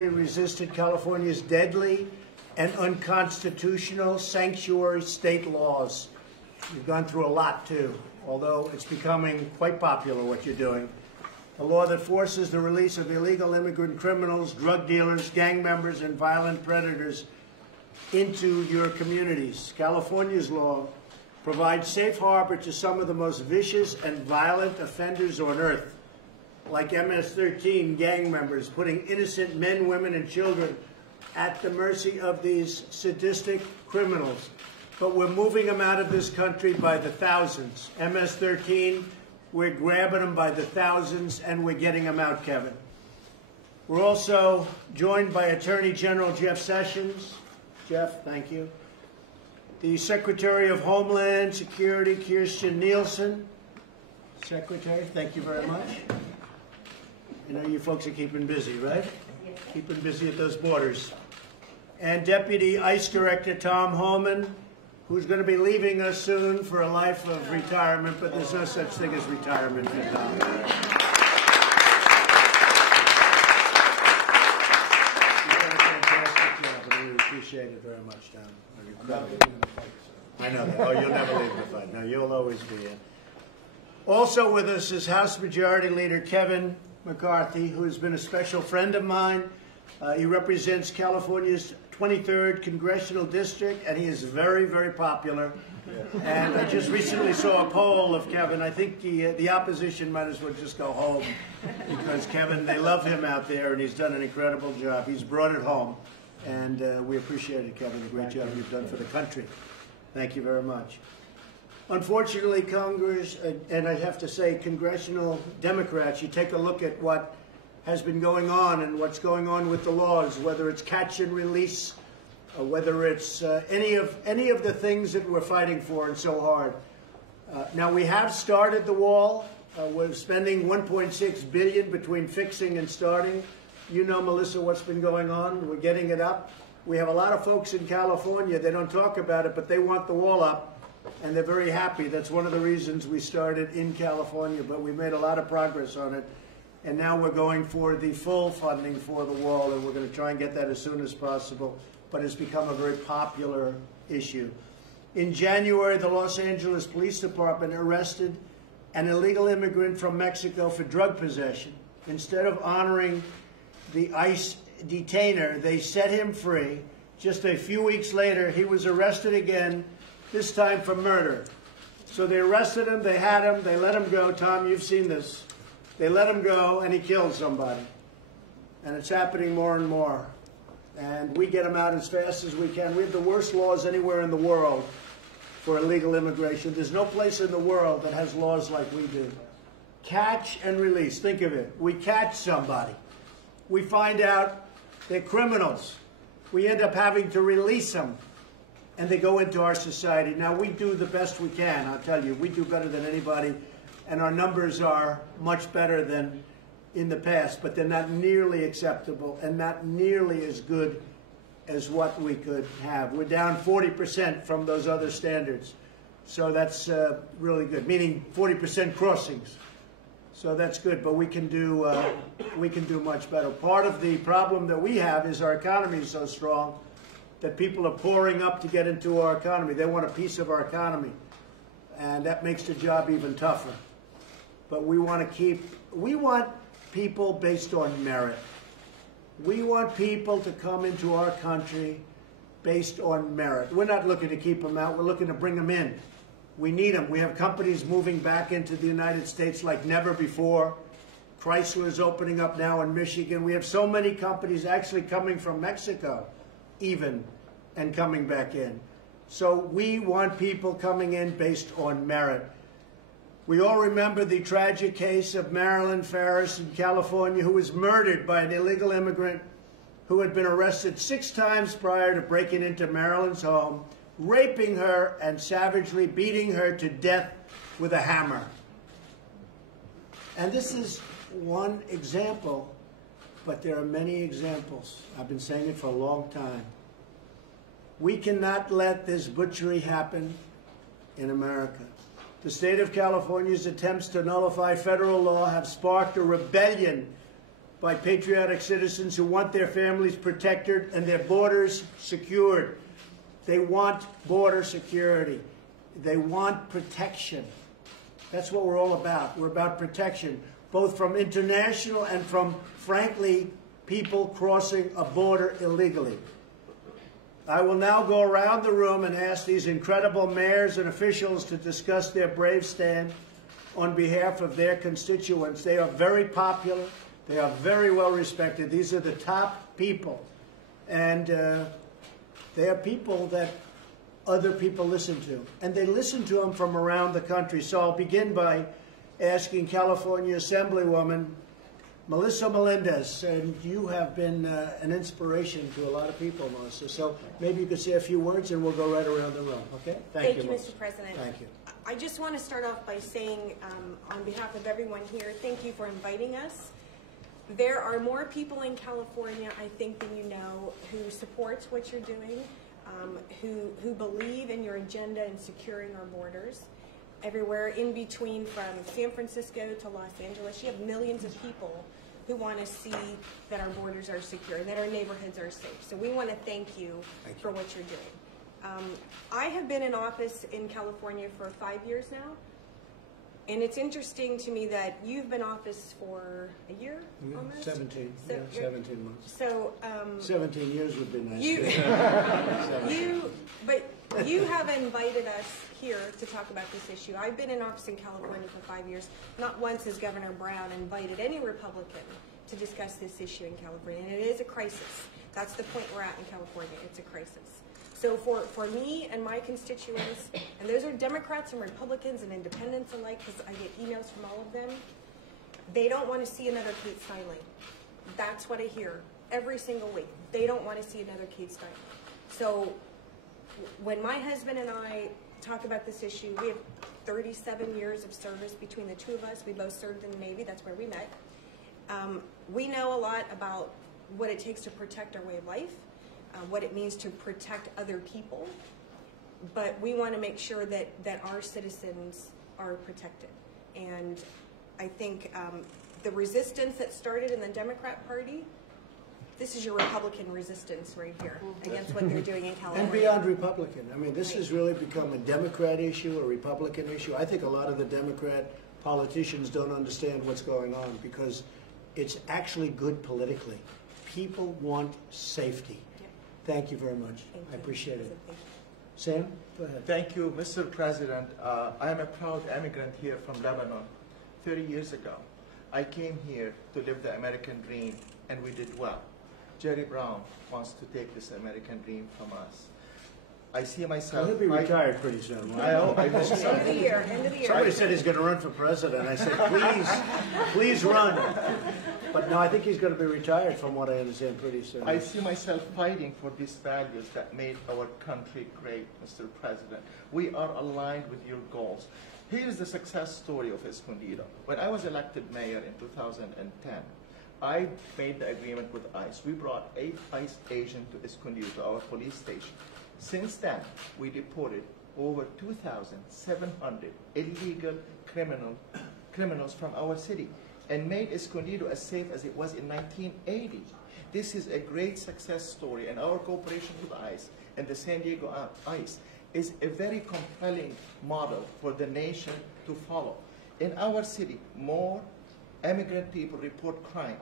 resisted California's deadly and unconstitutional sanctuary state laws. You've gone through a lot, too, although it's becoming quite popular what you're doing. A law that forces the release of illegal immigrant criminals, drug dealers, gang members, and violent predators into your communities. California's law provides safe harbor to some of the most vicious and violent offenders on earth, like MS-13 gang members, putting innocent men, women, and children at the mercy of these sadistic criminals. But we're moving them out of this country by the thousands. MS-13, we're grabbing them by the thousands, and we're getting them out, Kevin. We're also joined by Attorney General Jeff Sessions. Jeff, thank you. The Secretary of Homeland Security, Kirstjen Nielsen. Secretary, thank you very much. I know you folks are keeping busy, right? Yes. Keeping busy at those borders. And Deputy ICE Director Tom Homan, who's going to be leaving us soon for a life of retirement, but there's no such thing as retirement for Tom. You've done a fantastic job, and we appreciate it very much, Tom. I know that. Oh, you'll never leave the fight. No, you'll always be in. Also with us is House Majority Leader Kevin McCarthy, who has been a special friend of mine. He represents California's 23rd Congressional District, and he is very, very popular. And I just recently saw a poll of Kevin. I think the opposition might as well just go home, because Kevin, they love him out there, and he's done an incredible job. He's brought it home, and we appreciate it, Kevin, the great job you've done for the country. Thank you very much. Unfortunately, Congress, and I have to say congressional Democrats, you take a look at what has been going on and what's going on with the laws, whether it's catch and release, or whether it's any of the things that we're fighting for and so hard. Now, we have started the wall. We're spending $1.6 billion between fixing and starting. You know, Melissa, what's been going on. We're getting it up. We have a lot of folks in California, they don't talk about it, but they want the wall up. And they're very happy. That's one of the reasons we started in California, but we made a lot of progress on it. And now we're going for the full funding for the wall, and we're going to try and get that as soon as possible. But it's become a very popular issue. In January, the Los Angeles Police Department arrested an illegal immigrant from Mexico for drug possession. Instead of honoring the ICE detainer, they set him free. Just a few weeks later, he was arrested again, this time for murder. So they arrested him, they had him, they let him go. Tom, you've seen this. They let him go, and he killed somebody. And it's happening more and more. And we get him out as fast as we can. We have the worst laws anywhere in the world for illegal immigration. There's no place in the world that has laws like we do. Catch and release. Think of it. We catch somebody. We find out they're criminals. We end up having to release them, and they go into our society. Now, we do the best we can, I'll tell you. We do better than anybody, and our numbers are much better than in the past, but they're not nearly acceptable and not nearly as good as what we could have. We're down 40% from those other standards, so that's really good, meaning 40% crossings. So that's good, but we can do much better. Part of the problem that we have is our economy is so strong that people are pouring up to get into our economy. They want a piece of our economy, and that makes the job even tougher. But we want people based on merit. We want people to come into our country based on merit. We're not looking to keep them out. We're looking to bring them in. We need them. We have companies moving back into the United States like never before. Chrysler is opening up now in Michigan. We have so many companies actually coming from Mexico even and coming back in. So we want people coming in based on merit. We all remember the tragic case of Marilyn Farris in California, who was murdered by an illegal immigrant who had been arrested 6 times prior to breaking into Marilyn's home, raping her and savagely beating her to death with a hammer. And this is one example, but there are many examples. I've been saying it for a long time. We cannot let this butchery happen in America. The state of California's attempts to nullify federal law have sparked a rebellion by patriotic citizens who want their families protected and their borders secured. They want border security. They want protection. That's what we're all about. We're about protection, both from international and from, frankly, people crossing a border illegally. I will now go around the room and ask these incredible mayors and officials to discuss their brave stand on behalf of their constituents. They are very popular. They are very well respected. These are the top people. And they are people that other people listen to. And they listen to them from around the country. So I'll begin by asking California Assemblywoman Melissa Melendez, and you have been an inspiration to a lot of people, Melissa. So maybe you could say a few words and we'll go right around the room, okay? Thank you, Mr. President. Thank you. I just want to start off by saying, on behalf of everyone here, thank you for inviting us. There are more people in California, I think, than you know, who support what you're doing, who believe in your agenda in securing our borders. Everywhere in between, from San Francisco to Los Angeles, you have millions of people who want to see that our borders are secure and that our neighborhoods are safe. So we want to thank you for what you're doing. I have been in office in California for 5 years now, and it's interesting to me that you've been in office for a year almost? 17, so yeah, 17 months. So 17 years would be nice. You have invited us here to talk about this issue. I've been in office in California for 5 years. Not once has Governor Brown invited any Republican to discuss this issue in California, and it is a crisis. That's the point we're at in California. It's a crisis. So for me and my constituents, and those are Democrats and Republicans and independents alike, because I get emails from all of them, they don't want to see another Kate Steinle. That's what I hear every single week. They don't want to see another Kate Steinle. So when my husband and I talk about this issue, we have 37 years of service between the two of us. We both served in the Navy. That's where we met. We know a lot about what it takes to protect our way of life, what it means to protect other people, but we want to make sure that our citizens are protected. And I think the resistance that started in the Democrat Party, this is your Republican resistance right here against what they're doing in California. And beyond Republican. I mean, this has really become a Democrat issue, a Republican issue. I think a lot of the Democrat politicians don't understand what's going on because it's actually good politically. People want safety. Yep. Thank you very much. I appreciate it. Sam, go ahead. Thank you, Mr. President. I am a proud immigrant here from Lebanon. 30 years ago, I came here to live the American dream, and we did well. Jerry Brown wants to take this American dream from us. I see myself. He'll be retired pretty soon. I hope End of the year. Somebody said he's going to run for president. I said, please run. But no, I think he's going to be retired, from what I understand, pretty soon. I see myself fighting for these values that made our country great, Mr. President. We are aligned with your goals. Here is the success story of Escondido. When I was elected mayor in 2010, I made the agreement with ICE. We brought 8 ICE agents to Escondido, to our police station. Since then, we deported over 2,700 illegal criminals from our city and made Escondido as safe as it was in 1980. This is a great success story, and our cooperation with ICE and the San Diego ICE is a very compelling model for the nation to follow. In our city, more immigrant people report crime,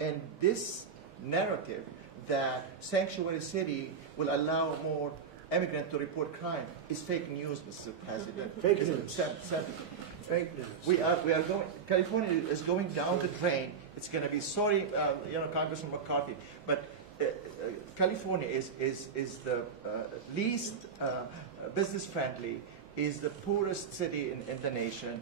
and this narrative that sanctuary city will allow more immigrants to report crime is fake news, Mr. President. Fake news. Fake news. We are going. California is going down the drain. It's going to be sorry, Congressman McCarthy, but California is the least business friendly, is the poorest city in the nation,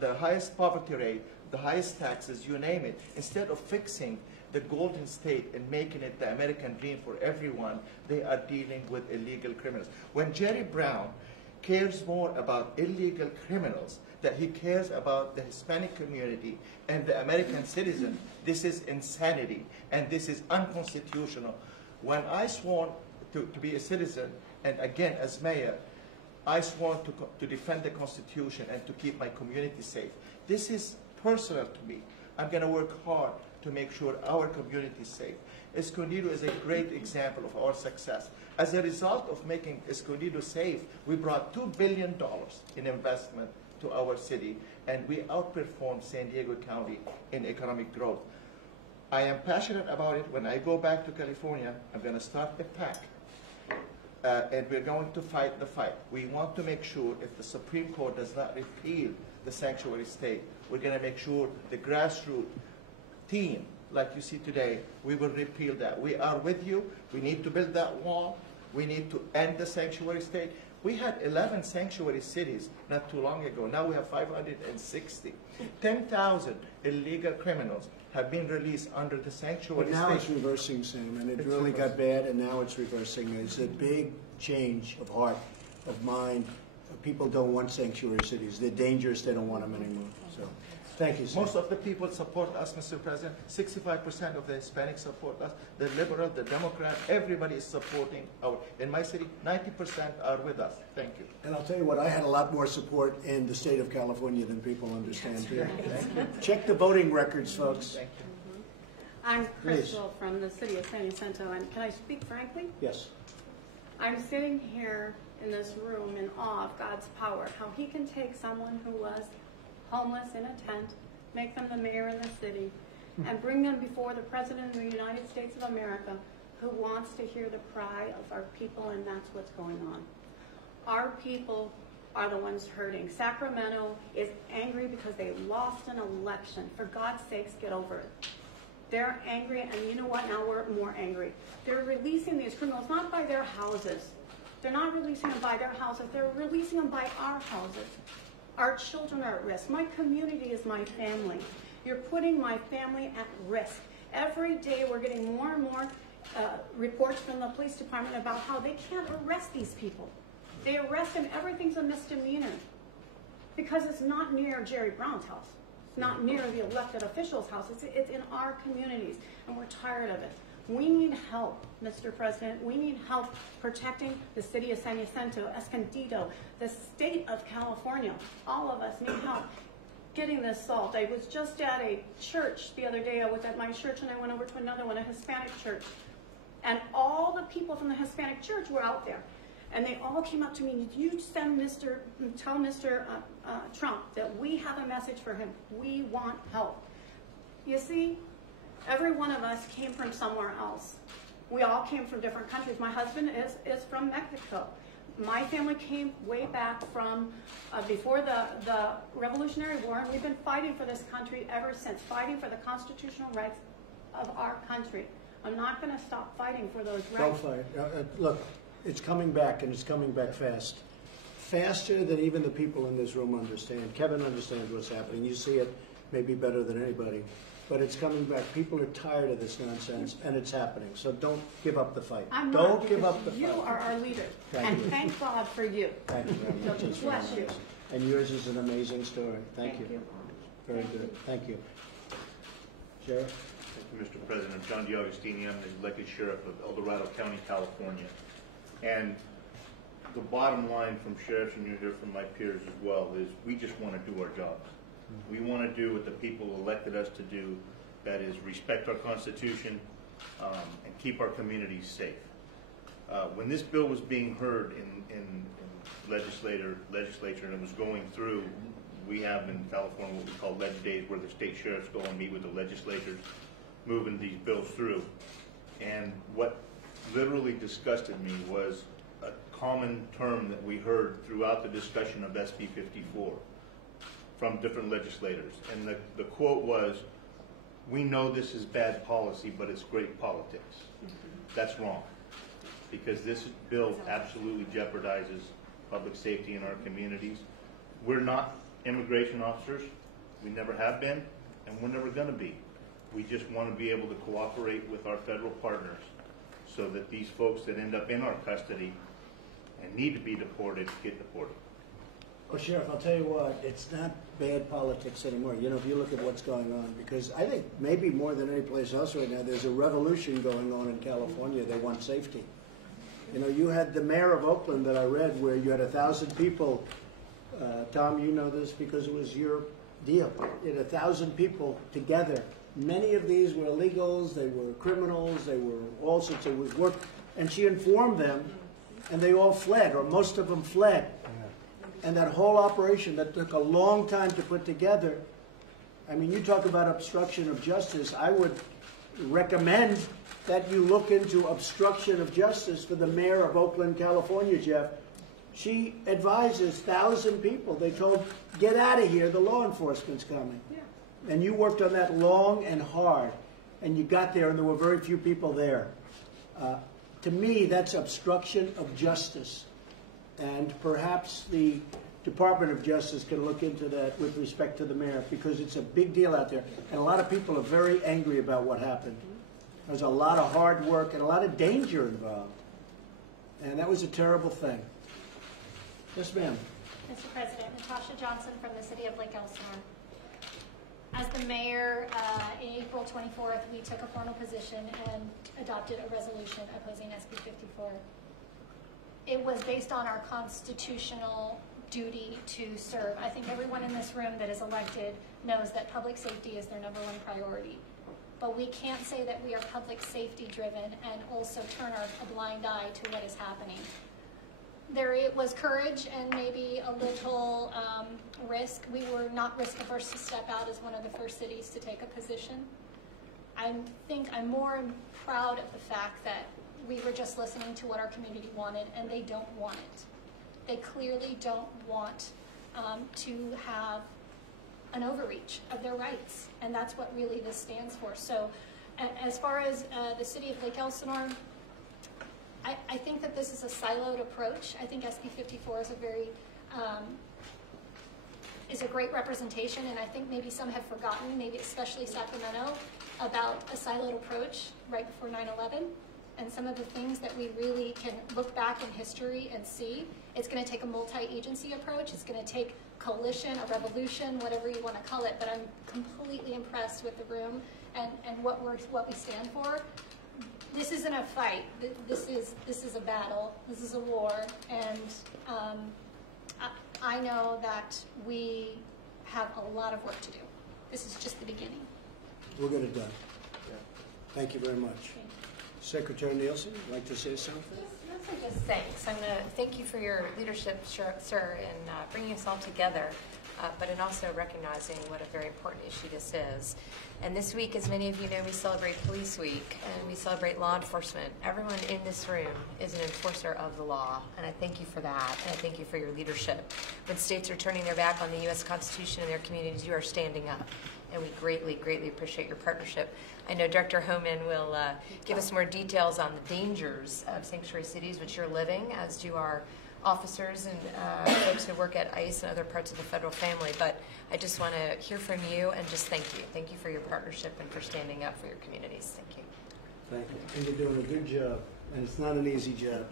the highest poverty rate, the highest taxes, you name it. Instead of fixing the Golden State and making it the American dream for everyone, they are dealing with illegal criminals. When Jerry Brown cares more about illegal criminals than he cares about the Hispanic community and the American citizen, this is insanity, and this is unconstitutional. When I swore to be a citizen, and again as mayor, I swore to defend the Constitution and to keep my community safe. This is personal to me. I'm going to work hard to make sure our community is safe. Escondido is a great example of our success. As a result of making Escondido safe, we brought $2 billion in investment to our city, and we outperformed San Diego County in economic growth. I am passionate about it. When I go back to California, I'm going to start a PAC, and we're going to fight the fight. We want to make sure if the Supreme Court does not repeal the sanctuary state, we're going to make sure the grassroots team, like you see today, we will repeal that. We are with you. We need to build that wall. We need to end the sanctuary state. We had 11 sanctuary cities not too long ago. Now we have 560. 10,000 illegal criminals have been released under the sanctuary But now state. it's reversing, Sam, and it It's really got reversing. bad, and now it's reversing. It's a big change of heart, of mind. People don't want sanctuary cities. They're dangerous. They don't want them anymore. So, thank you, Sam. Most of the people support us, Mr. President. 65% of the Hispanics support us. The liberal, the Democrat, everybody is supporting our. In my city, 90% are with us. Thank you. And I'll tell you what, I had a lot more support in the state of California than people understand here. Check the voting records, folks. Thank you. I'm Please. Crystal from the city of San Jacinto, and can I speak frankly? Yes. I'm sitting here in this room in awe of God's power, how he can take someone who was homeless in a tent, make them the mayor of the city, and bring them before the President of the United States of America, who wants to hear the cry of our people, and that's what's going on. Our people are the ones hurting. Sacramento is angry because they lost an election. For God's sakes, get over it. They're angry, and you know what? Now we're more angry. They're releasing these criminals not by their houses. They're not releasing them by their houses. They're releasing them by our houses. Our children are at risk. My community is my family. You're putting my family at risk. Every day we're getting more and more reports from the police department about how they can't arrest these people. They arrest them, everything's a misdemeanor. Because it's not near Jerry Brown's house. It's not near the elected official's house. It's in our communities, and we're tired of it. We need help, Mr. President. We need help protecting the city of San Jacinto, Escondido, the state of California. All of us need help getting this solved. I was just at a church the other day. I was at my church, and I went over to another one, a Hispanic church. And all the people from the Hispanic church were out there. And they all came up to me, you tell Mr. Trump that we have a message for him. We want help. You see, every one of us came from somewhere else. We all came from different countries. My husband is from Mexico. My family came way back from before the Revolutionary War, and we've been fighting for this country ever since, fighting for the constitutional rights of our country. I'm not going to stop fighting for those rights. Don't fight. Look, it's coming back, and it's coming back fast. Faster than even the people in this room understand. Kevin understands what's happening. You see it maybe better than anybody. But it's coming back. People are tired of this nonsense, and it's happening. So don't give up the fight. Don't give up the fight. You are our leader, Thank and you. thank God for you. Thank you very much. It's very Bless you. nice. And yours is an amazing story. Thank you. Very good. Thank you. Sheriff? Thank you, Mr. President. John DiAugustini. I'm the elected sheriff of El Dorado County, California. And the bottom line from sheriffs, and you hear from my peers as well, is we just want to do our jobs. We want to do what the people elected us to do, that is respect our Constitution and keep our communities safe. When this bill was being heard in legislature and it was going through, we have in California what we call leg days, where the state sheriffs go and meet with the legislators, moving these bills through. And what literally disgusted me was a common term that we heard throughout the discussion of SB 54 from different legislators. And the quote was, "We know this is bad policy, but it's great politics." That's wrong, because this bill absolutely jeopardizes public safety in our communities. We're not immigration officers. We never have been, and we're never going to be. We just want to be able to cooperate with our federal partners so that these folks that end up in our custody and need to be deported get deported. Well, Sheriff, I'll tell you what, it's not bad politics anymore. You know, if you look at what's going on, because I think maybe more than any place else right now, there's a revolution going on in California. They want safety. You know, you had the mayor of Oakland that I read where you had 1,000 people. Tom, you know this because it was your deal. You had 1,000 people together Many of these were illegals, they were criminals, they were all sorts of work. And she informed them, and they all fled, or most of them fled. And that whole operation that took a long time to put together, I mean, you talk about obstruction of justice. I would recommend that you look into obstruction of justice for the mayor of Oakland, California, Jeff. She advises 1,000 people. They told, get out of here, the law enforcement's coming. Yeah. And you worked on that long and hard, and you got there, and there were very few people there. To me, that's obstruction of justice. And perhaps the Department of Justice can look into that with respect to the mayor, because it's a big deal out there. And a lot of people are very angry about what happened. There's a lot of hard work and a lot of danger involved. And that was a terrible thing. Yes, ma'am. Mr. President, Natasha Johnson from the City of Lake Elsinore. As the mayor, April 24th, we took a formal position and adopted a resolution opposing SB 54. It was based on our constitutional duty to serve. I think everyone in this room that is elected knows that public safety is their #1 priority. But we can't say that we are public safety driven and also turn a blind eye to what is happening. It was courage and maybe a little risk. We were not risk averse to step out as one of the first cities to take a position. I think I'm more proud of the fact that we were just listening to what our community wanted, and they don't want it. They clearly don't want to have an overreach of their rights, and that's what really this stands for. So as far as the City of Lake Elsinore, I think that this is a siloed approach. I think SB 54 is a great representation, and I think maybe some have forgotten, maybe especially Sacramento, about a siloed approach right before 9/11, and some of the things that we really can look back in history and see. It's going to take a multi-agency approach. It's going to take coalition, a revolution, whatever you want to call it. But I'm completely impressed with the room and what we stand for. This isn't a fight. This is a battle. This is a war, and I know that we have a lot of work to do. This is just the beginning. We'll get it done. Thank you very much. Secretary Nielsen, would you like to say something? Mostly just thanks. I'm going to thank you for your leadership, sir, in bringing us all together, but in also recognizing what a very important issue this is. And this week, as many of you know, we celebrate Police Week, and we celebrate law enforcement. Everyone in this room is an enforcer of the law, and I thank you for that, and I thank you for your leadership. When states are turning their back on the U.S. Constitution and their communities, you are standing up, and we greatly, greatly appreciate your partnership. I know Director Homan will give us more details on the dangers of sanctuary cities, which you're living, as do our officers and folks who work at ICE and other parts of the federal family. But I just want to hear from you and just thank you. Thank you for your partnership and for standing up for your communities. Thank you. Thank you. And you're doing a good job, and it's not an easy job.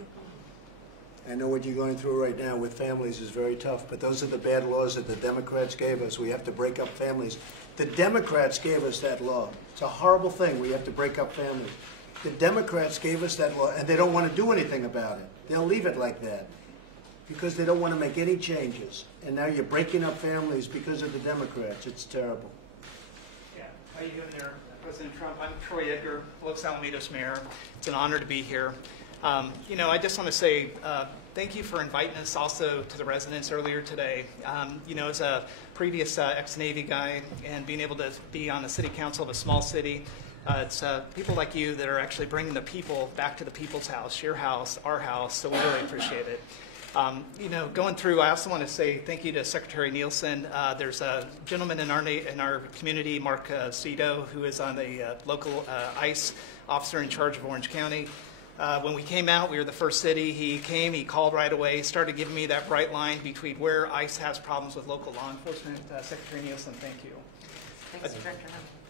I know what you're going through right now with families is very tough, but those are the bad laws that the Democrats gave us. We have to break up families. The Democrats gave us that law. It's a horrible thing. We have to break up families. The Democrats gave us that law, and they don't want to do anything about it. They'll leave it like that because they don't want to make any changes. And now you're breaking up families because of the Democrats. It's terrible. Yeah. How you doing there, President Trump? I'm Troy Edgar, Los Alamitos Mayor. It's an honor to be here. You know, I just want to say thank you for inviting us also to the residents earlier today. You know, as a previous ex-Navy guy and being able to be on the city council of a small city, it's people like you that are actually bringing the people back to the people's house, your house, our house, so we really appreciate it. You know, going through, I also want to say thank you to Secretary Nielsen. There's a gentleman in our community, Mark Cito, who is on the local ICE officer in charge of Orange County. When we came out, we were the first city. He came, he called right away, started giving me that bright line between where ICE has problems with local law enforcement. Secretary Nielsen, thank you. Thanks, Director.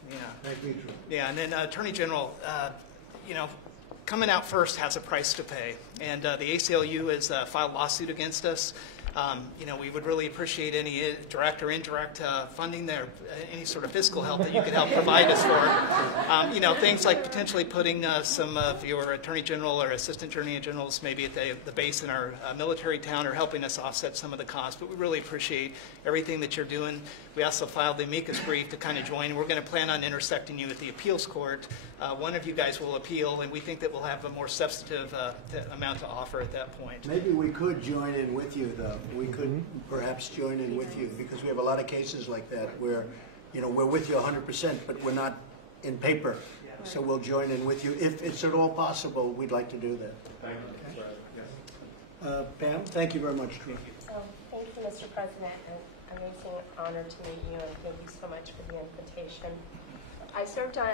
Yeah. Thank you, Troy. Yeah, and then Attorney General, you know, coming out first has a price to pay. And the ACLU has filed a lawsuit against us. We would really appreciate any direct or indirect funding there, any sort of fiscal help that you could help provide us for. Things like potentially putting some of your Attorney General or Assistant Attorney Generals maybe at the base in our military town, or helping us offset some of the costs. But we really appreciate everything that you're doing. We also filed the amicus brief to kind of join. We're going to plan on intersecting you at the appeals court. One of you guys will appeal, and we think that we'll have a more substantive amount to offer at that point. Maybe we could join in with you, though. We could perhaps join in with you, because we have a lot of cases like that where, we're with you 100%, but we're not in paper. So we'll join in with you. If it's at all possible, we'd like to do that. Thank you. Pam, thank you very much, Troy. Thank you, Mr. President. An amazing honor to meet you, and thank you so much for the invitation. I served on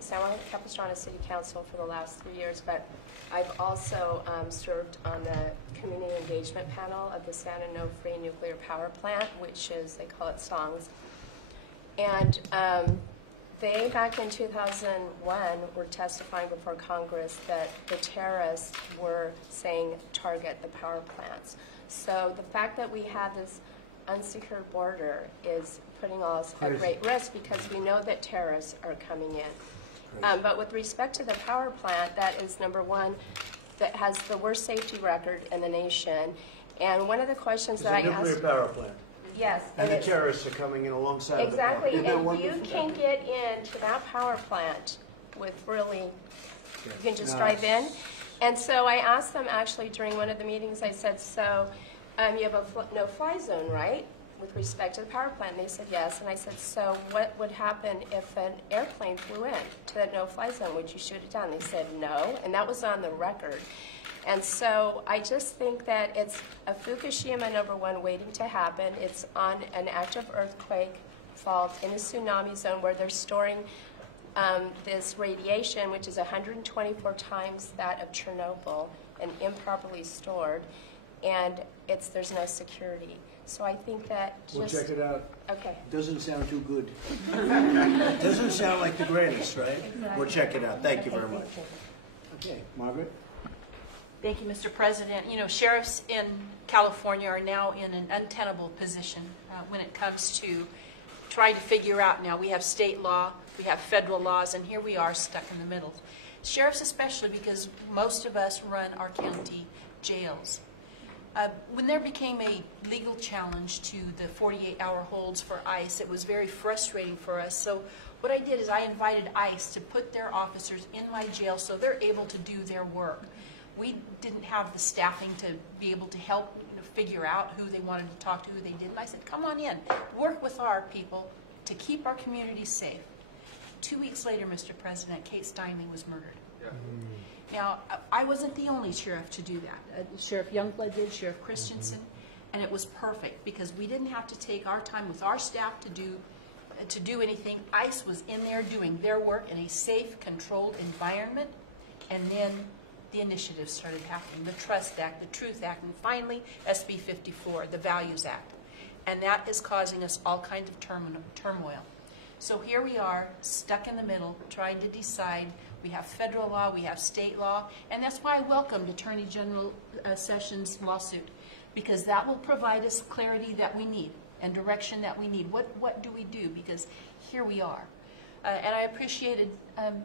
San Juan Capistrano City Council for the last 3 years, but I've also served on the community engagement panel of the San Onofre Nuclear Power Plant, which is, they call it SONGS. And they, back in 2001, were testifying before Congress that the terrorists were saying target the power plants. So the fact that we have this unsecured border is putting us at great risk, because we know that terrorists are coming in. But with respect to the power plant, that is number one that has the worst safety record in the nation. And one of the questions that I asked... It's a nuclear power plant. Yes. And the terrorists are coming in alongside of the plant. Exactly, and you can get into that power plant with really, you can just drive in. And so I asked them actually during one of the meetings, I said, so you have a no-fly zone, right, with respect to the power plant? And they said yes. And I said, so what would happen if an airplane flew in to that no-fly zone? Would you shoot it down? They said no, and that was on the record. And so I just think that it's a Fukushima #1 waiting to happen. It's on an active earthquake fault in a tsunami zone where they're storing this radiation, which is 124 times that of Chernobyl, and improperly stored, and there's no security. So I think that We'll check it out. Okay. Doesn't sound too good. Doesn't sound like the greatest, right? Exactly. We'll check it out. Thank you very much. Okay, Margaret? Thank you, Mr. President. Sheriffs in California are now in an untenable position when it comes to trying to figure out, now we have state law, we have federal laws, and here we are stuck in the middle. Sheriffs especially, because most of us run our county jails. When there became a legal challenge to the 48-hour holds for ICE, it was very frustrating for us. So what I did is I invited ICE to put their officers in my jail so they're able to do their work. We didn't have the staffing to be able to help figure out who they wanted to talk to, who they didn't. I said, come on in, work with our people to keep our community safe. 2 weeks later, Mr. President, Kate Steinle was murdered. Yeah. Now, I wasn't the only sheriff to do that. Sheriff Youngblood did, Sheriff Christensen, and it was perfect because we didn't have to take our time with our staff to do anything. ICE was in there doing their work in a safe, controlled environment, and then the initiatives started happening, the Trust Act, the Truth Act, and finally SB 54, the Values Act. And that is causing us all kinds of turmoil. So here we are, stuck in the middle, trying to decide. We have federal law, we have state law, and that's why I welcomed Attorney General Sessions' lawsuit, because that will provide us clarity that we need and direction that we need. What do we do? Because here we are. And I appreciated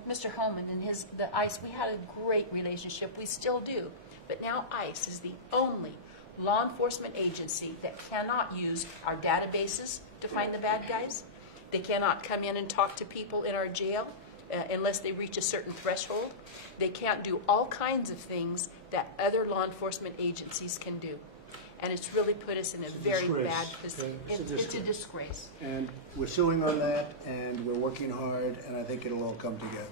Mr. Holman and the ICE. We had a great relationship. We still do. But now ICE is the only law enforcement agency that cannot use our databases to find the bad guys. They cannot come in and talk to people in our jail unless they reach a certain threshold. They can't do all kinds of things that other law enforcement agencies can do. And it's really put us in a very bad position. It's a disgrace. And we're suing on that, and we're working hard, and I think it'll all come together.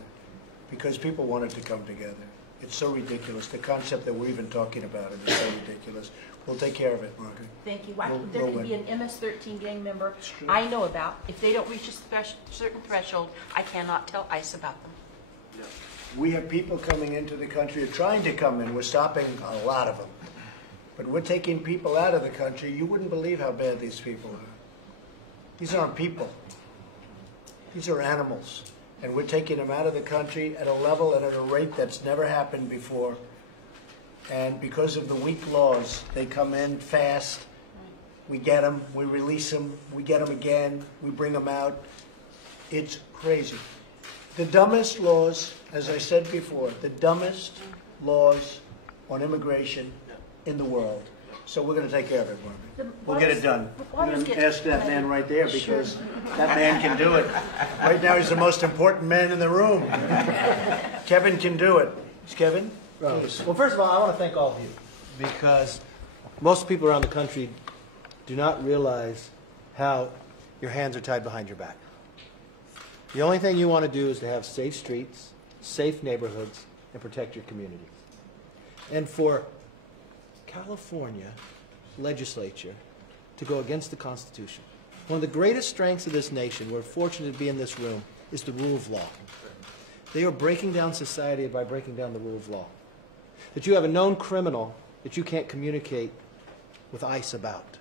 Because people want it to come together. It's so ridiculous. The concept that we're even talking about it is so ridiculous. We'll take care of it, Margaret. Thank you. There could be an MS-13 gang member I know about. If they don't reach a certain threshold, I cannot tell ICE about them. Yeah. We have people coming into the country, or trying to come in. We're stopping a lot of them. But we're taking people out of the country. You wouldn't believe how bad these people are. These aren't people. These are animals. And we're taking them out of the country at a level and at a rate that's never happened before. And because of the weak laws, they come in fast We get them, we release them, we get them again, we bring them out. It's crazy. The dumbest laws, as I said before, the dumbest laws on immigration in the world. So we're going to take care of it, Barbie. We'll get it done. I'm going to ask that man right there because that man can do it. Right now he's the most important man in the room. Kevin can do it. Is Kevin? Please. Well, first of all, I want to thank all of you because most people around the country do not realize how your hands are tied behind your back. The only thing you want to do is to have safe streets, safe neighborhoods, and protect your communities. And for California legislature to go against the Constitution, one of the greatest strengths of this nation, we're fortunate to be in this room, is the rule of law. They are breaking down society by breaking down the rule of law. That you have a known criminal that you can't communicate with ICE about.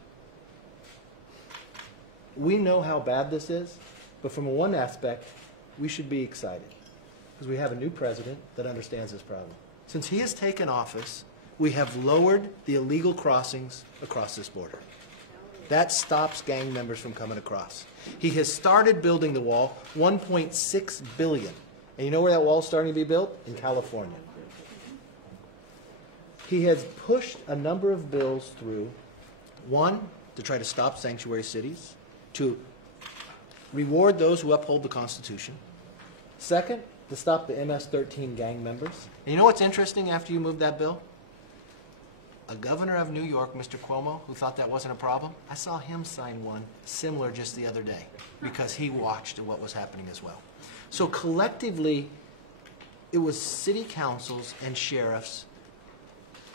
We know how bad this is, but from one aspect, we should be excited because we have a new president that understands this problem. Since he has taken office, we have lowered the illegal crossings across this border. That stops gang members from coming across. He has started building the wall, $1.6 billion. And you know where that wall is starting to be built? In California. He has pushed a number of bills through. One, to try to stop sanctuary cities. To reward those who uphold the Constitution. Second, to stop the MS-13 gang members. And you know what's interesting after you moved that bill? A governor of New York, Mr. Cuomo, who thought that wasn't a problem, I saw him sign one similar just the other day because he watched what was happening as well. So collectively, it was city councils and sheriffs.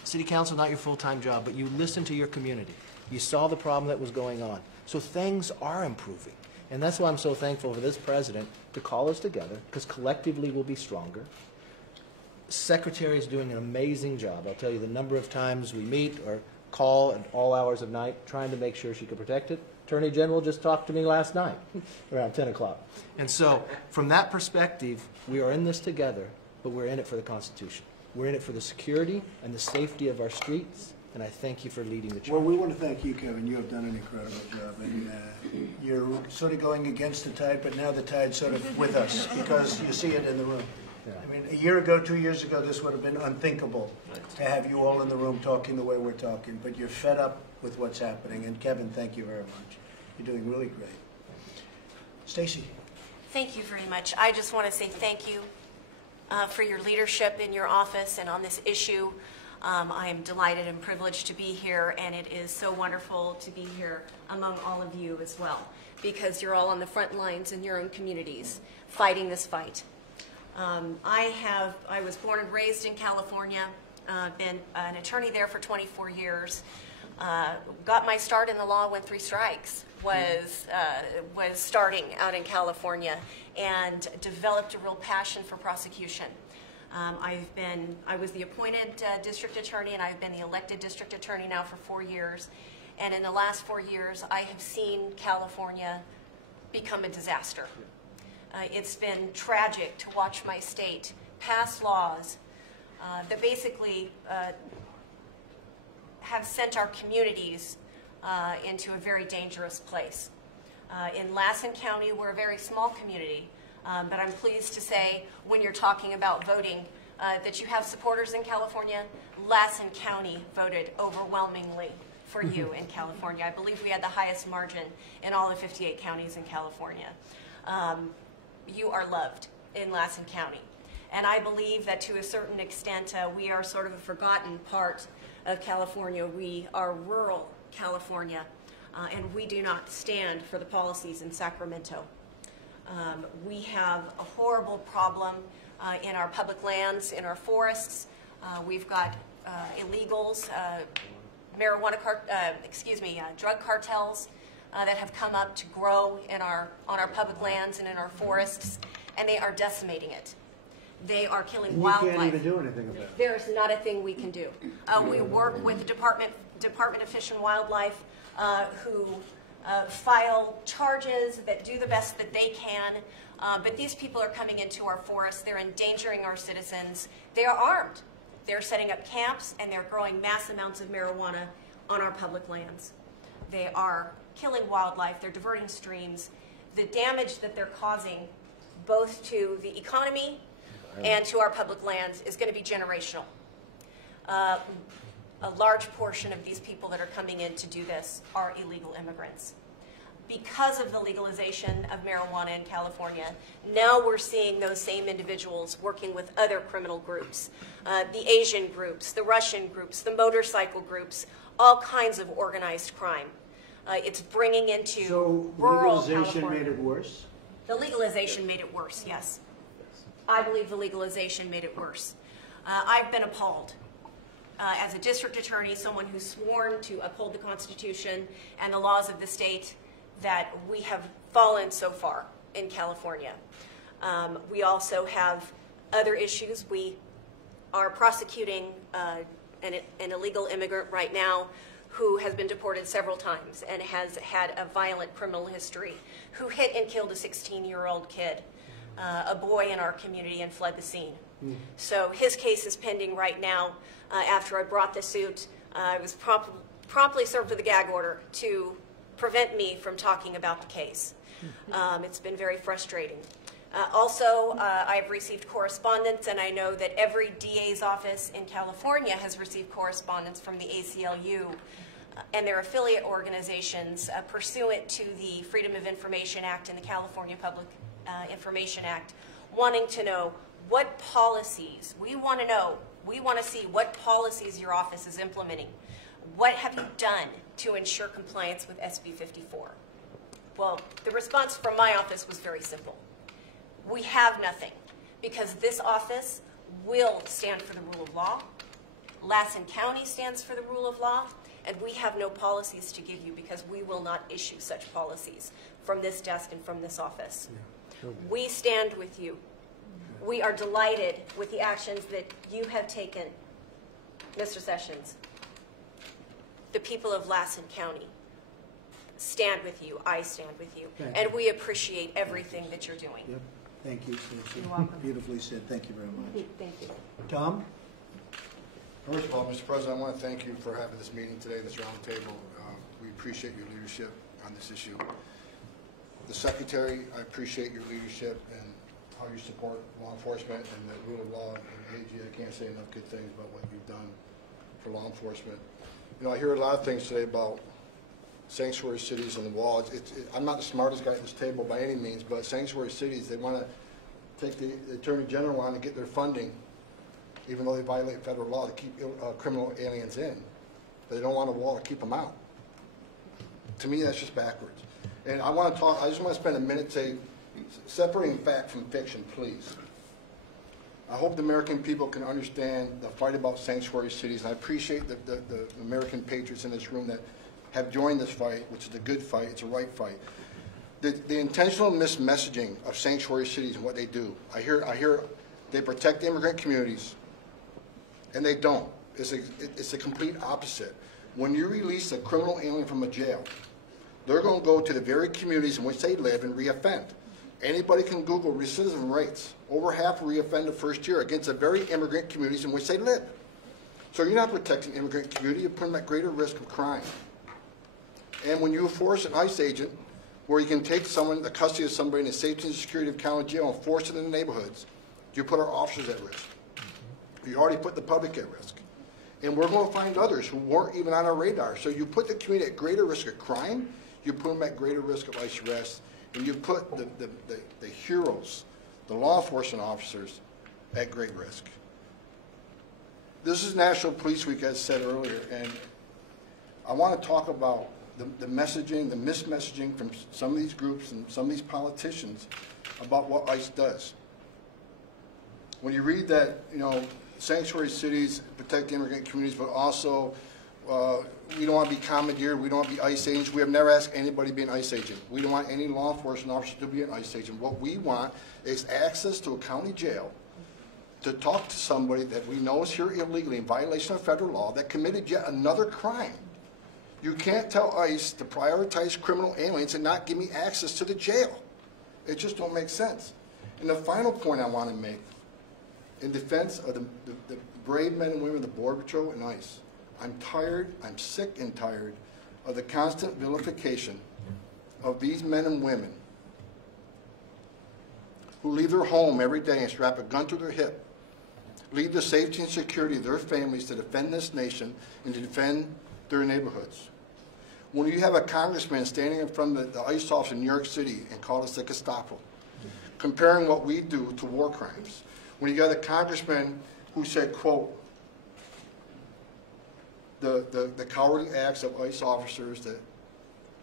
City council, not your full-time job, but you listened to your community. You saw the problem that was going on. So things are improving. And that's why I'm so thankful for this president to call us together, because collectively we'll be stronger. Secretary is doing an amazing job. I'll tell you the number of times we meet or call at all hours of night trying to make sure she can protect it. Attorney General just talked to me last night around 10 o'clock. And so from that perspective, we are in this together, but we're in it for the Constitution. We're in it for the security and the safety of our streets, and I thank you for leading the charge. Well, we want to thank you, Kevin. You have done an incredible job. And you're sort of going against the tide, but now the tide's sort of with us because you see it in the room. Yeah. I mean, a year ago, 2 years ago, this would have been unthinkable to have you all in the room talking the way we're talking, but you're fed up with what's happening. And Kevin, thank you very much. You're doing really great. Stacy. Thank you very much. I just want to say thank you for your leadership in your office and on this issue. I am delighted and privileged to be here, and it is so wonderful to be here among all of you as well, because you're all on the front lines in your own communities fighting this fight. I was born and raised in California, been an attorney there for 24 years, got my start in the law when 3 strikes was starting out in California, and developed a real passion for prosecution. I was the appointed district attorney, and I've been the elected district attorney now for 4 years. And in the last 4 years, I have seen California become a disaster. It's been tragic to watch my state pass laws that basically have sent our communities into a very dangerous place. In Lassen County, we're a very small community, but I'm pleased to say when you're talking about voting that you have supporters in California. Lassen County voted overwhelmingly for you in California. I believe we had the highest margin in all the 58 counties in California. You are loved in Lassen County. And I believe that to a certain extent, we are sort of a forgotten part of California. We are rural California, and we do not stand for the policies in Sacramento. We have a horrible problem in our public lands, in our forests. We've got illegals, drug cartels that have come up to grow on our public lands and in our forests, and they are decimating it. They are killing wildlife. You can't even do anything about it. There's not a thing we can do. We work with the Department of Fish and Wildlife, who file charges that do the best that they can. But these people are coming into our forests. They're endangering our citizens. They are armed. They're setting up camps, and they're growing mass amounts of marijuana on our public lands. They are killing wildlife. They're diverting streams. The damage that they're causing both to the economy and to our public lands is going to be generational. A large portion of these people that are coming in to do this are illegal immigrants. Because of the legalization of marijuana in California, now we're seeing those same individuals working with other criminal groups, the Asian groups, the Russian groups, the motorcycle groups, all kinds of organized crime. It's bringing into rural legalization California. made it worse? The legalization made it worse, yes. I believe the legalization made it worse. I've been appalled. As a district attorney, someone who's sworn to uphold the Constitution and the laws of the state, that we have fallen so far in California. We also have other issues. We are prosecuting an illegal immigrant right now who has been deported several times and has had a violent criminal history, who hit and killed a 16-year-old kid, a boy in our community, and fled the scene. So his case is pending right now. After I brought the suit, I was promptly served with a gag order to prevent me from talking about the case. It's been very frustrating. Also, I've received correspondence, and I know that every DA's office in California has received correspondence from the ACLU and their affiliate organizations pursuant to the Freedom of Information Act and the California Public Information Act, wanting to know what policies, we want to see what policies your office is implementing. What have you done to ensure compliance with SB 54? Well, the response from my office was very simple. We have nothing, because this office will stand for the rule of law. Lassen County stands for the rule of law, and we have no policies to give you because we will not issue such policies from this desk and from this office. We stand with you. We are delighted with the actions that you have taken, Mr. Sessions. The people of Lassen County stand with you. I stand with you. And we appreciate everything that you're doing. Yep. Thank you, Stacey. You're welcome. Beautifully said. Thank you very much. Thank you. Tom? First of all, Mr. President, I want to thank you for having this meeting today, this roundtable. We appreciate your leadership on this issue. The Secretary, I appreciate your leadership and how you support law enforcement and the rule of law. And AG, I can't say enough good things about what you've done for law enforcement. You know, I hear a lot of things today about sanctuary cities and the wall. I'm not the smartest guy at this table by any means, but sanctuary cities, they want to take the Attorney General on to get their funding, even though they violate federal law, to keep criminal aliens in. But they don't want a wall to keep them out. To me, that's just backwards. And I just want to spend a minute saying, separating fact from fiction, please. I hope the American people can understand the fight about sanctuary cities, and I appreciate the American patriots in this room that have joined this fight, which is a good fight, it's a right fight. The intentional mismessaging of sanctuary cities and what they do, I hear they protect immigrant communities, and they don't. It's a complete opposite. When you release a criminal alien from a jail, they're going to go to the very communities in which they live and reoffend. Anybody can Google recidivism rates. Over half reoffend the first year against the very immigrant communities in which they live. So you're not protecting the immigrant community, you're putting them at greater risk of crime. And when you force an ICE agent, where you can take someone, the custody of somebody in the safety and security of county jail and force it in the neighborhoods, you put our officers at risk. You already put the public at risk. And we're going to find others who weren't even on our radar. So you put the community at greater risk of crime, you put them at greater risk of ICE arrest, and you put the heroes, the law enforcement officers, at great risk. This is National Police Week, as said earlier, and I want to talk about the messaging, the mismessaging from some of these groups and some of these politicians about what ICE does. When you read that, you know, sanctuary cities protect the immigrant communities, but also we don't want to be commandeered, we don't want to be ICE agents. We have never asked anybody to be an ICE agent. We don't want any law enforcement officer to be an ICE agent. What we want is access to a county jail to talk to somebody that we know is here illegally in violation of federal law that committed yet another crime. You can't tell ICE to prioritize criminal aliens and not give me access to the jail. It just don't make sense. And the final point I want to make, in defense of the brave men and women of the Border Patrol and ICE, I'm tired, I'm sick and tired of the constant vilification of these men and women who leave their home every day and strap a gun to their hip, leave the safety and security of their families to defend this nation and to defend their neighborhoods. When you have a congressman standing in front of the ICE office in New York City and call us the Gestapo, comparing what we do to war crimes, when you got a congressman who said, quote, the cowardly acts of ICE officers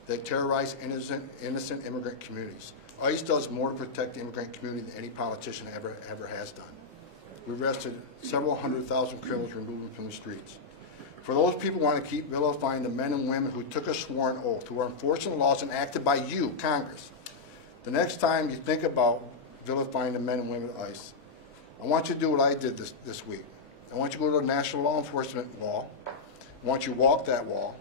that terrorize innocent immigrant communities. ICE does more to protect the immigrant community than any politician ever has done. We arrested several 100,000 criminals, removed them from the streets. For those people who want to keep vilifying the men and women who took a sworn oath, who are enforcing the laws enacted by you, Congress, the next time you think about vilifying the men and women of ICE, I want you to do what I did this week. I want you to go to the National Law Enforcement Wall. I want you to walk that wall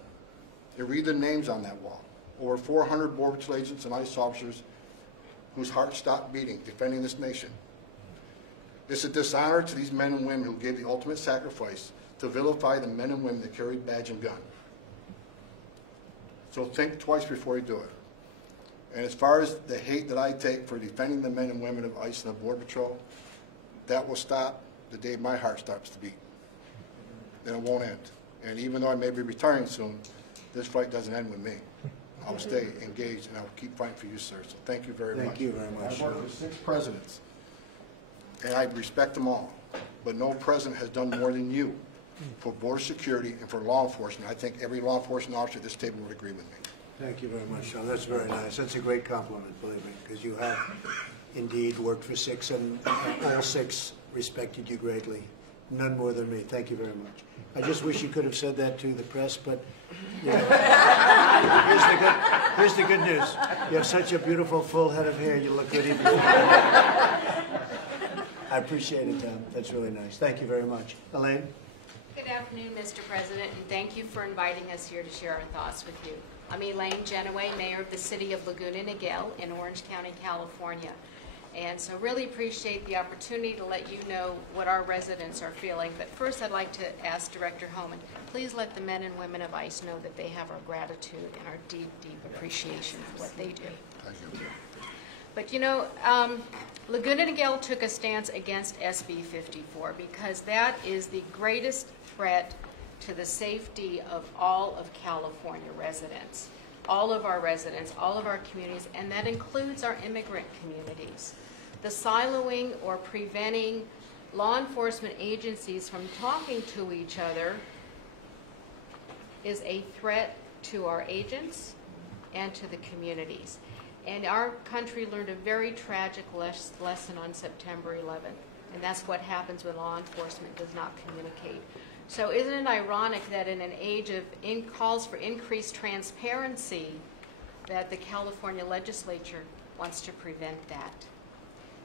and read the names on that wall. Over 400 Border Patrol agents and ICE officers whose hearts stopped beating, defending this nation. It's a dishonor to these men and women who gave the ultimate sacrifice to vilify the men and women that carried badge and gun. So think twice before you do it. And as far as the hate that I take for defending the men and women of ICE and the Border Patrol, that will stop the day my heart stops to beat. Then it won't end. And even though I may be retiring soon, this fight doesn't end with me. I'll stay engaged and I'll keep fighting for you, sir. So thank you very much. Thank you very much. I've worked with 6 presidents, and I respect them all. But no president has done more than you for border security and for law enforcement. I think every law enforcement officer at this table would agree with me. Thank you very much, Sean. That's very nice. That's a great compliment, believe me, because you have indeed worked for 6, and all 6 respected you greatly. None more than me. Thank you very much. I just wish you could have said that to the press, but you know, here's the good news. You have such a beautiful full head of hair. You look good even. I appreciate it, Tom. That's really nice. Thank you very much. Elaine? Good afternoon, Mr. President, and thank you for inviting us here to share our thoughts with you. I'm Elaine Genoway, Mayor of the City of Laguna Niguel in Orange County, California. And so really appreciate the opportunity to let you know what our residents are feeling. But first I'd like to ask Director Homan, please let the men and women of ICE know that they have our gratitude and our deep, deep appreciation for what they do. But you know, Laguna Niguel took a stance against SB 54 because that is the greatest threat to the safety of all of California residents, all of our residents, all of our communities, and that includes our immigrant communities. The siloing or preventing law enforcement agencies from talking to each other is a threat to our agents and to the communities. And our country learned a very tragic lesson on September 11th, and that's what happens when law enforcement does not communicate. So isn't it ironic that in an age of calls for increased transparency that the California legislature wants to prevent that?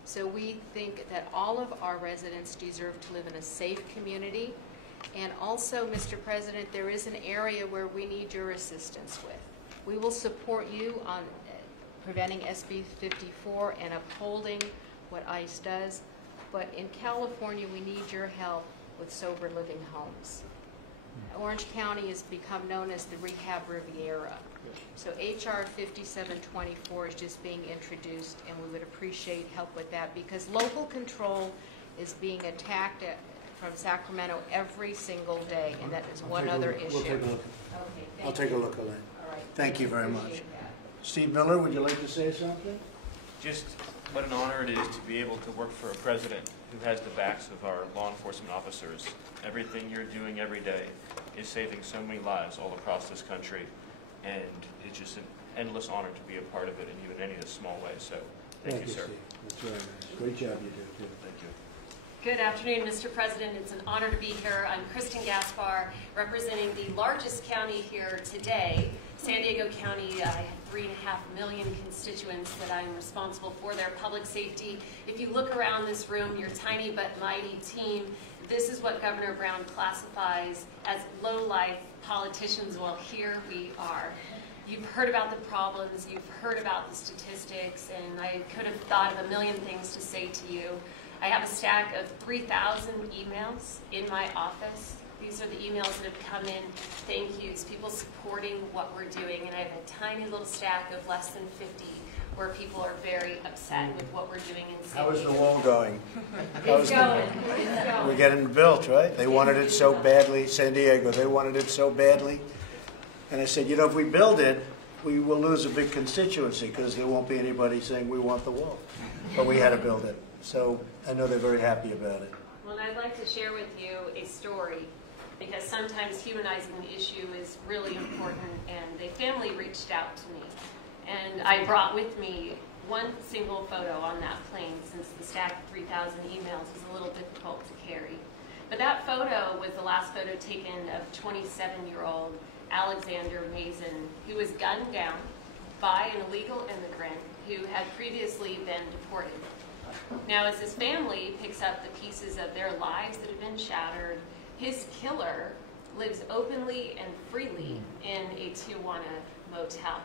So we think that all of our residents deserve to live in a safe community. And also, Mr. President, there is an area where we need your assistance with. We will support you on preventing SB 54 and upholding what ICE does. But in California, we need your help with sober living homes. Orange County has become known as the Rehab Riviera. So HR 5724 is just being introduced, and we would appreciate help with that because local control is being attacked from Sacramento every single day, and that is one other issue. We'll take a look. Okay, I'll take a look, Elaine. All right. Thank you very much. Appreciate that. Steve Miller, would you like to say something? Just what an honor it is to be able to work for a president who has the backs of our law enforcement officers. Everything you're doing every day is saving so many lives all across this country, and it's just an endless honor to be a part of it in even any small way. So thank you, sir. Steve. That's very nice. Great job you do, too. Thank you. Good afternoon, Mr. President. It's an honor to be here. I'm Kristen Gaspar, representing the largest county here today, San Diego County. I have 3.5 million constituents that I'm responsible for their public safety. If you look around this room, your tiny but mighty team, this is what Governor Brown classifies as low-life politicians. Well, here we are. You've heard about the problems, you've heard about the statistics, and I could have thought of a million things to say to you. I have a stack of 3,000 emails in my office. These are the emails that have come in, thank yous, people supporting what we're doing, and I have a tiny little stack of less than 50 where people are very upset with what we're doing in San How is Diego. the wall going? It's going. It's going. We're getting built, right? They wanted it so badly, San Diego, they wanted it so badly. And I said, you know, if we build it, we will lose a big constituency because there won't be anybody saying we want the wall. But we had to build it. So I know they're very happy about it. Well, I'd like to share with you a story because sometimes humanizing the issue is really important, and the family reached out to me. And I brought with me one single photo on that plane since the stack of 3,000 emails was a little difficult to carry. But that photo was the last photo taken of 27-year-old Alexander Mason, who was gunned down by an illegal immigrant who had previously been deported. Now, as his family picks up the pieces of their lives that have been shattered, his killer lives openly and freely in a Tijuana motel.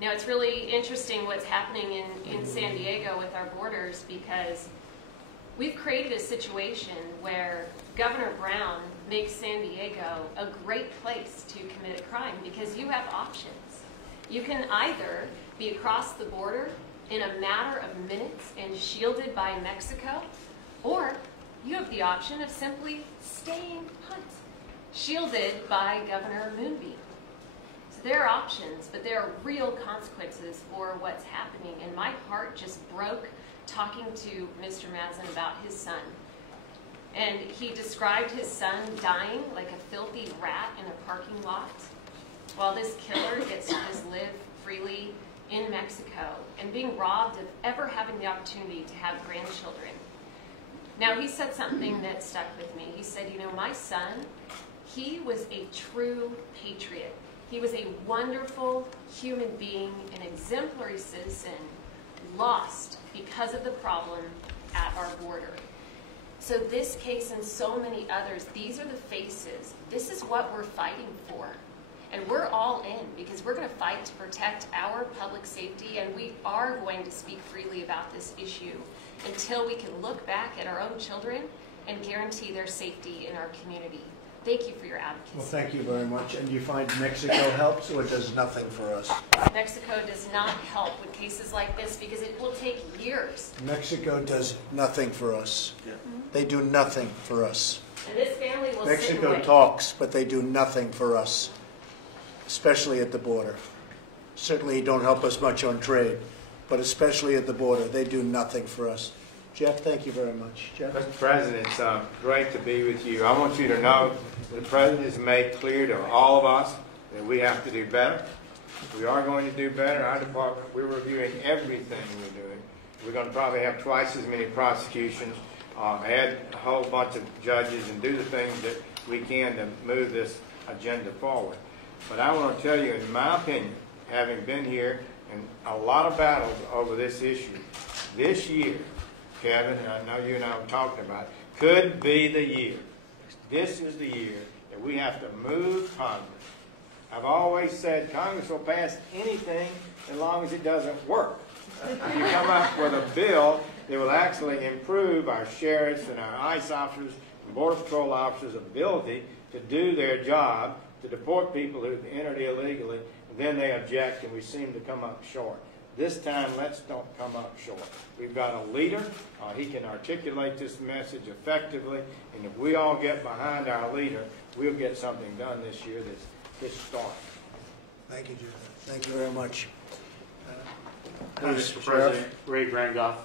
Now, it's really interesting what's happening in San Diego with our borders, because we've created a situation where Governor Brown makes San Diego a great place to commit a crime because you have options. You can either be across the border in a matter of minutes and shielded by Mexico, or you have the option of simply staying put, shielded by Governor Moonbeam. So there are options, but there are real consequences for what's happening, and my heart just broke talking to Mr. Mazin about his son. And he described his son dying like a filthy rat in a parking lot, while this killer gets to just live freely in Mexico and being robbed of ever having the opportunity to have grandchildren. Now, he said something that stuck with me. He said, you know, my son, he was a true patriot. He was a wonderful human being, an exemplary citizen, lost because of the problem at our border. So this case and so many others, these are the faces. This is what we're fighting for. And we're all in because we're going to fight to protect our public safety, and we are going to speak freely about this issue until we can look back at our own children and guarantee their safety in our community. Thank you for your advocacy. Well, thank you very much. And do you find Mexico helps or does nothing for us? Mexico does not help with cases like this because it will take years. Mexico does nothing for us. Yeah. They do nothing for us. And this family will Mexico talks, but they do nothing for us, especially at the border. Certainly don't help us much on trade, but especially at the border, they do nothing for us. Jeff, thank you very much. Jeff? Mr. President, it's great to be with you. I want you to know the President has made clear to all of us that we have to do better. We are going to do better. Our department, we're reviewing everything we're doing. We're going to probably have twice as many prosecutions, add a whole bunch of judges, and do the things that we can to move this agenda forward. But I want to tell you, in my opinion, having been here in a lot of battles over this issue, this year, Kevin, and I know you and I were talking about it, could be the year. This is the year that we have to move Congress. I've always said Congress will pass anything as long as it doesn't work. If you come up with a bill that will actually improve our sheriffs and our ICE officers and Border Patrol officers' ability to do their job, to deport people who've entered illegally, then they object and we seem to come up short. This time, let's don't come up short. We've got a leader. He can articulate this message effectively, and if we all get behind our leader, we'll get something done this year that's historic. Thank you, Jeff. Thank you very much. Mr. President, Ray Grangoff,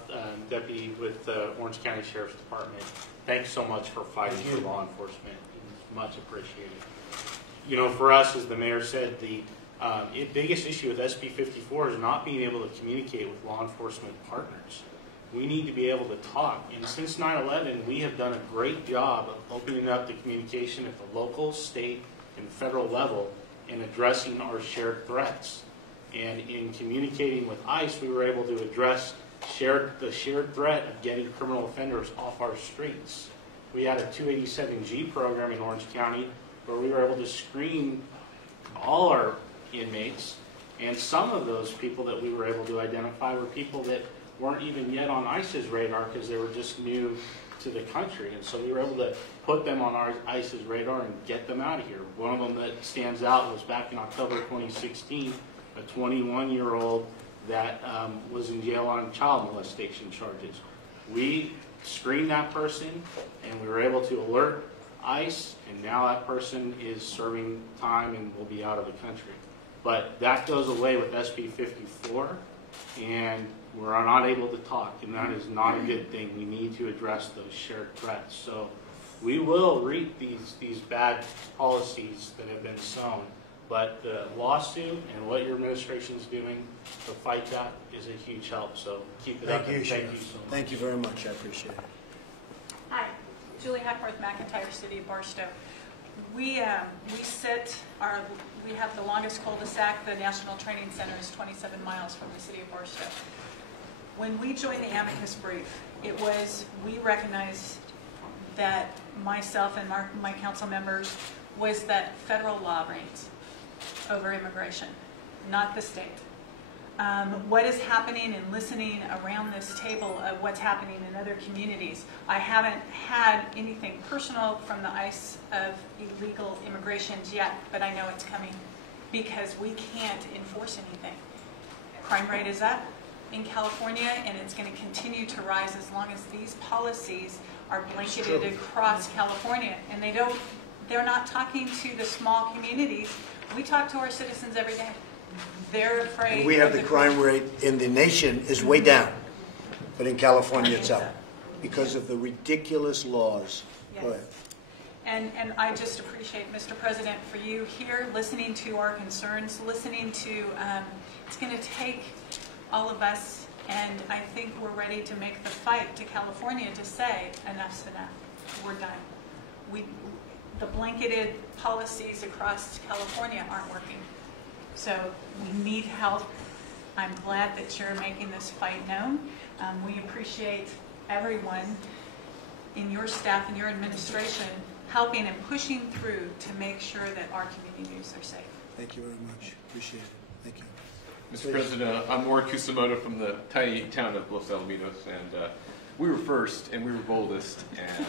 Deputy with the Orange County Sheriff's Department. Thanks so much for fighting for law enforcement. It's much appreciated. You know, for us, as the mayor said, the biggest issue with SB 54 is not being able to communicate with law enforcement partners. We need to be able to talk. And since 9/11, we have done a great job of opening up the communication at the local, state, and federal level and addressing our shared threats. And in communicating with ICE, we were able to address the shared threat of getting criminal offenders off our streets. We had a 287G program in Orange County where we were able to screen all our inmates, and some of those people that we were able to identify were people that weren't even yet on ICE's radar because they were just new to the country. And so we were able to put them on our ICE's radar and get them out of here. One of them that stands out was back in October 2016, a 21-year-old that was in jail on child molestation charges. We screened that person and we were able to alert ICE, and now that person is serving time and will be out of the country. But that goes away with SB 54, and we're not able to talk, and that is not a good thing. We need to address those shared threats. So we will reap these bad policies that have been sown, but the lawsuit and what your administration is doing to fight that is a huge help. So keep it up. Thank you, Thank you so much. Thank you very much. I appreciate it. Hi, Julie Hackworth, McIntyre, City of Barstow. We have the longest cul-de-sac. The National Training Center is 27 miles from the City of Barstow. When we joined the amicus brief, we recognized that myself and my council members was that federal law reigns over immigration, not the state. What is happening and listening around this table of what's happening in other communities, I haven't had anything personal from the ICE of illegal immigrations yet, but I know it's coming because we can't enforce anything. Crime rate is up in California, and it's going to continue to rise as long as these policies are blanketed across California. And they're not talking to the small communities. We talk to our citizens every day. They're afraid. And we have the crime rate in the nation is way down, but in California it's up because of the ridiculous laws. Yes. Go ahead. And I just appreciate, Mr. President, for you here listening to our concerns, listening to, it's going to take all of us, and I think we're ready to make the fight to California to say enough's enough. We're done. The blanketed policies across California aren't working. So we need help. I'm glad that you're making this fight known. We appreciate everyone in your staff and your administration helping and pushing through to make sure that our communities are safe. Thank you very much. Appreciate it. Thank you. Mr. President, I'm Maury Kusamoto from the tiny town of Los Alamitos, and we were first and we were boldest. And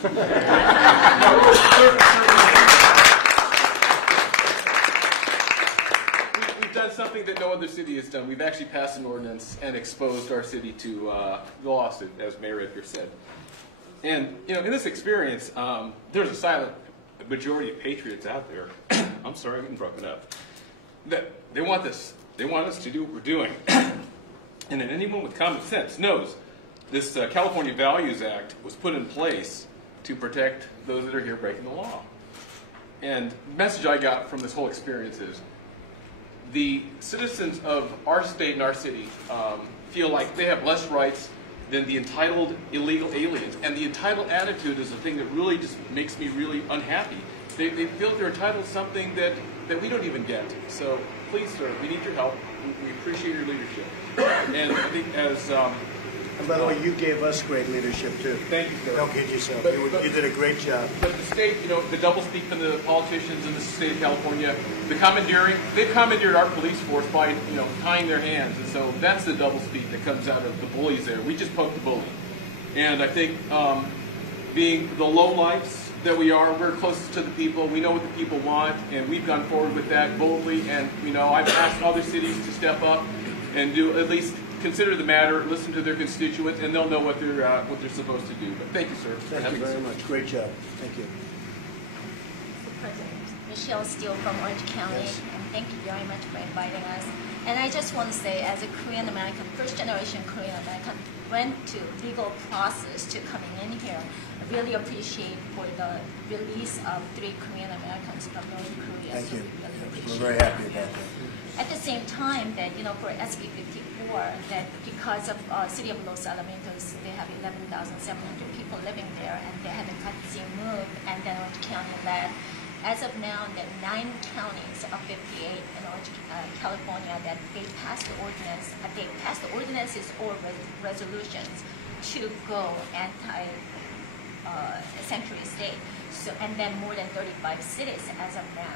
we've done something that no other city has done. We've actually passed an ordinance and exposed our city to the lawsuit, as Mayor Edgar said. And in this experience, there's a silent majority of patriots out there. I'm sorry, I'm broken up. That they want this. They want us to do what we're doing. And anyone with common sense knows this California Values Act was put in place to protect those that are here breaking the law. And the message I got from this whole experience is the citizens of our state and our city feel like they have less rights than the entitled illegal aliens. And the entitled attitude is the thing that really just makes me really unhappy. They feel they're entitled to something that we don't even get. So please, sir, we need your help. We appreciate your leadership. And I think as... and by the way, you gave us great leadership, too. Thank you, sir. Don't kid yourself. You did a great job. But the state, the double speak from the politicians in the state of California, the commandeering, they've commandeered our police force by, tying their hands. And so that's the double speak that comes out of the bullies there. We just poked the bully. And I think being the lowlifes that we are, we're closest to the people. We know what the people want, and we've gone forward with that boldly. And, I've asked other cities to step up and do at least consider the matter, listen to their constituents, and they'll know what they're supposed to do. But thank you, sir. Thank you very much. Great job. Thank you. Mr. President, Michelle Steele from Orange County, and thank you very much for inviting us. And I just want to say, as a Korean American, first generation Korean American, went to legal process to coming in here. I really appreciate for the release of 3 Korean Americans from North Korea. Thank so you. Really We're very happy about that. At the same time, that for SB 54, that because of City of Los Alamitos, they have 11,700 people living there, and they haven't got the move, and then Orange County led. As of now, there are 9 counties of 58 in California that they passed the ordinance. They passed the ordinances or resolutions to go anti-sanctuary state. So, and then more than 35 cities as of now.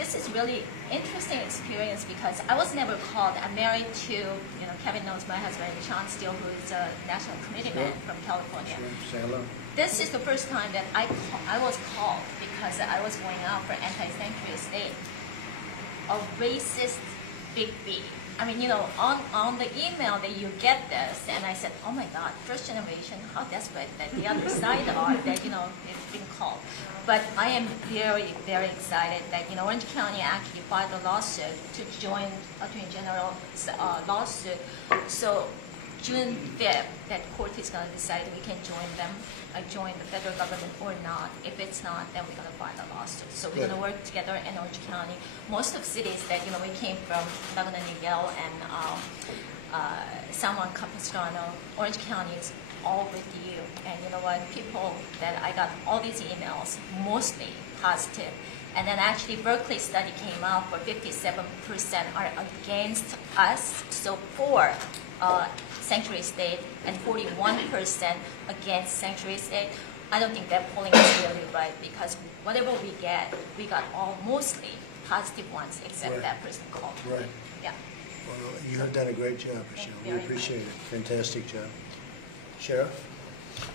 this is really interesting experience because I was never called. I'm married to, Kevin knows my husband, Sean Steele, who is a national committee man from California. Say hello. This is the first time that I was called because I was going out for anti-sanctuary state. A racist big B. I mean, on the email that you get this, and I said, oh my God, first generation, how desperate that the other side are that, it's been called. But I am very, very excited that, Orange County actually filed a lawsuit to join Attorney General's lawsuit. So June 5th, that court is going to decide we can join the federal government or not. If it's not, then we're going to file a lawsuit. So we're going to work together in Orange County. Most of cities that, we came from, Laguna Niguel and San Juan Capistrano, Orange County is all with you. And you know what, people that I got all these emails, mostly positive. And then actually Berkeley study came out for 57% are against us. So for sanctuary state and 41% against sanctuary state. I don't think that polling is really right because whatever we get, we got all mostly positive ones except that person called. Right. Yeah. Well, you have done a great job, Michelle. We appreciate it. Fantastic job. Sheriff?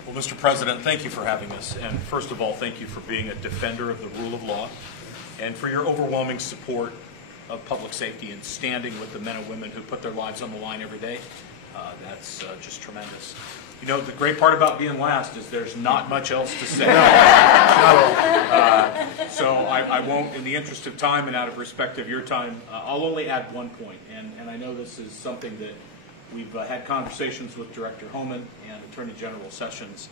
Well, Mr. President, thank you for having us. And first of all, thank you for being a defender of the rule of law and for your overwhelming support of public safety and standing with the men and women who put their lives on the line every day. That's just tremendous. The great part about being last is there's not much else to say. So I won't, in the interest of time and out of respect of your time, I'll only add one point. And I know this is something that we've had conversations with Director Homan and Attorney General Sessions,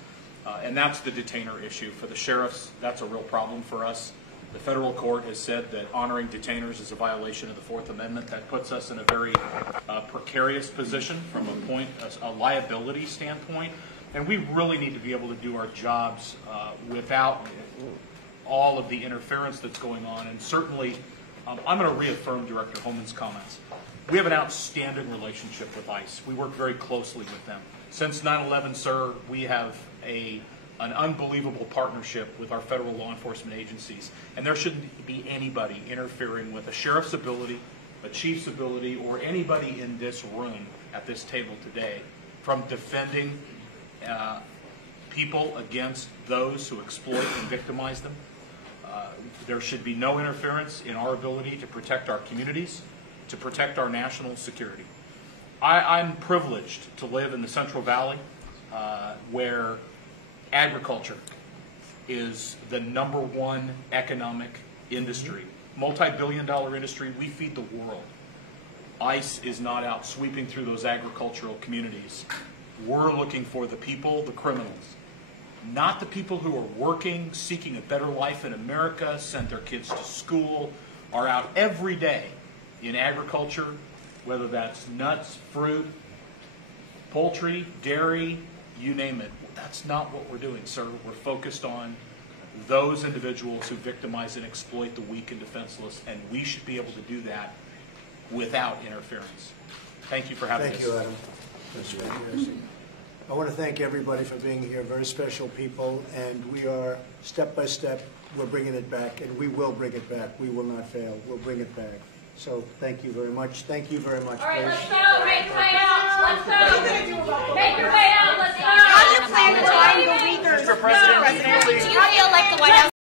and that's the detainer issue. For the sheriffs, that's a real problem for us. The federal court has said that honoring detainers is a violation of the Fourth Amendment. That puts us in a very precarious position from a liability standpoint. And we really need to be able to do our jobs without all of the interference that's going on. And certainly, I'm going to reaffirm Director Homan's comments. We have an outstanding relationship with ICE. We work very closely with them. Since 9/11, sir, we have an unbelievable partnership with our federal law enforcement agencies. And there shouldn't be anybody interfering with a sheriff's ability, a chief's ability, or anybody in this room at this table today from defending people against those who exploit and victimize them. There should be no interference in our ability to protect our communities, to protect our national security. I'm privileged to live in the Central Valley where agriculture is the #1 economic industry, multi-billion-dollar industry. We feed the world. ICE is not out sweeping through those agricultural communities. We're looking for the people, the criminals, not the people who are working, seeking a better life in America, send their kids to school, are out every day in agriculture, whether that's nuts, fruit, poultry, dairy, you name it. That's not what we're doing, sir. We're focused on those individuals who victimize and exploit the weak and defenseless, and we should be able to do that without interference. Thank you for having us. Thank you, Adam. That's fantastic. I want to thank everybody for being here. Very special people, and we are step by step. We're bringing it back, and we will bring it back. We will not fail. We'll bring it back. So thank you very much. Thank you very much. All right, please. let's go.